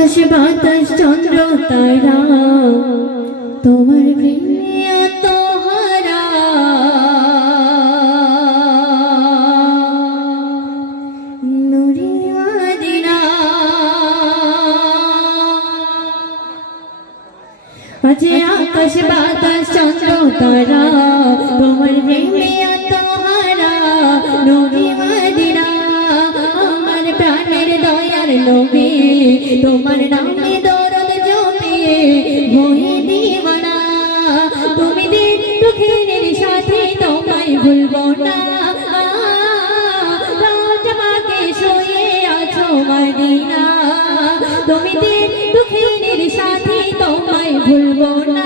আকাশ বাতাস চন্দ্র তারা। তোমার মদিনা। আজ আকাশ বাতাস চন্দ্র তারা। তোমার নামে দরদ জমিয়ে তুমি দিন দুঃখের সাথে তোমায় ভুলব না। তুমি দিন দুঃখের সাথে তোমায় ভুলবো না।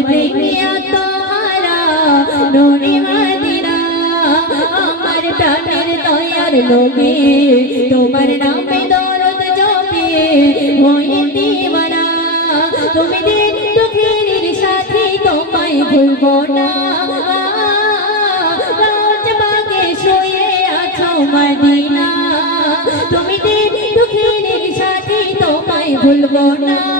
তোমার প্রেমে আত্মহারা নুরি আমার প্রাণের দয়ার নবী তোমার নামে দরদ জপিয়ে হয়ে দিবানা তুমি দিন দুঃখের সাথে তোমায় ভুলবো না রাজবাগে শুয়ে আছো মদিনা তুমি দিন দুঃখের সাথে, তোমায় ভুলবো না।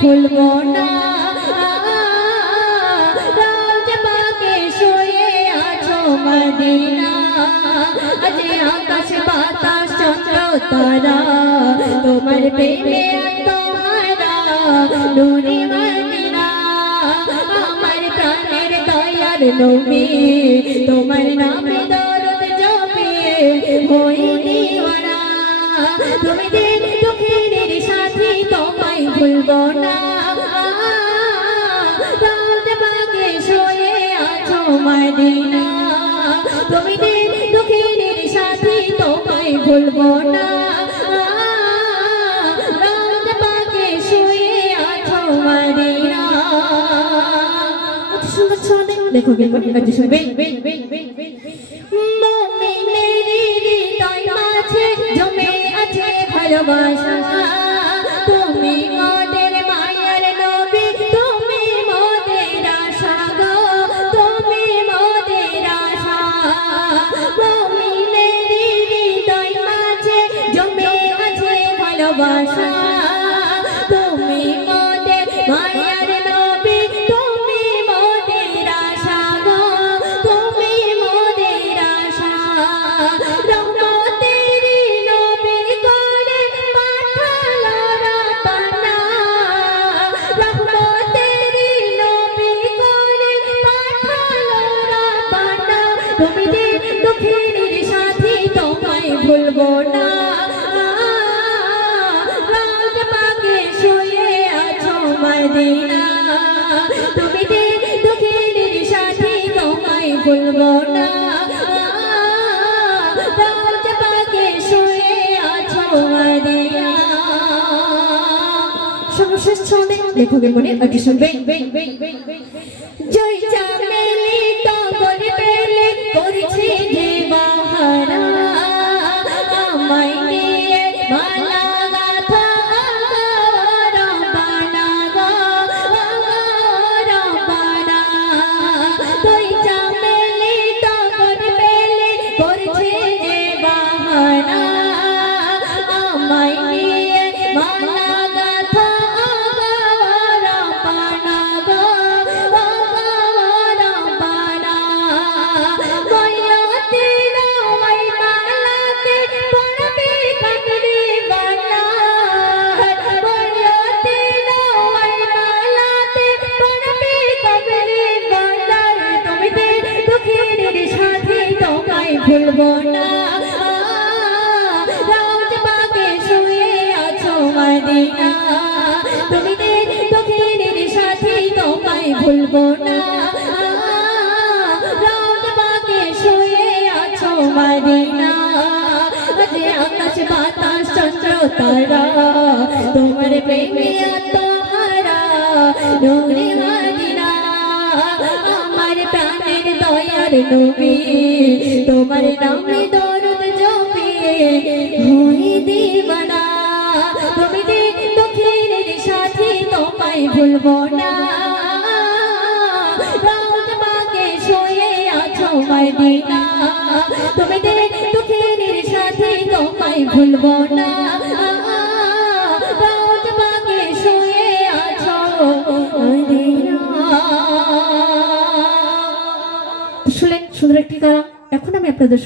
ভুলবো না। রাজবাগে শুয়ে আছো মদিনা। আজ আকাশ, বাতাস, চন্দ্র, তারা। তোমার প্রেমে আত্মহারা নুরি মদিনা। আমার প্রাণের দয়ার নবী, তোমার নামে দরদ জপিয়ে হই দিওয়ানা তুমি সাথী তোমায় ভুলবো না রাজবাগে শুয়ে আছো মদিনা তুমি দুঃখের সাথী তোমায় ভুলবো না রাজবাগে শুয়ে আছো মদিনা সুন্দর ছন্দে লেখকের বলে কাজে শুনবে মুমিনেরি হৃদয় মাঝে জমে আছে ভালোবাসা। রাপানা তুমি দিন দুঃখের সাথী তোমায় ভুলবো না। রাজবাগে শুয়ে আছো লেখকের মনে আগে শুনবে জয় না। রাত বাকে শুয়ে আছো মদিনা। তুমি দক্ষিণের সাথে তোমায় ভুলবো না। রাত বাকে শুয়ে আছো মদিনা। আজে আমার প্রাণের দয়ার নবী, তোমার নামে দরদ জপি হই দিবানা। তুমি দে দক্ষিণের সাথী, তোমায় ভুলবো না। রাজবাগে শুয়ে আছো মদিনা। তুমি দে দক্ষিণের সাথী, তোমায় ভুলবো না। সুন্দর একটি গান। এখন আমি আপনাদের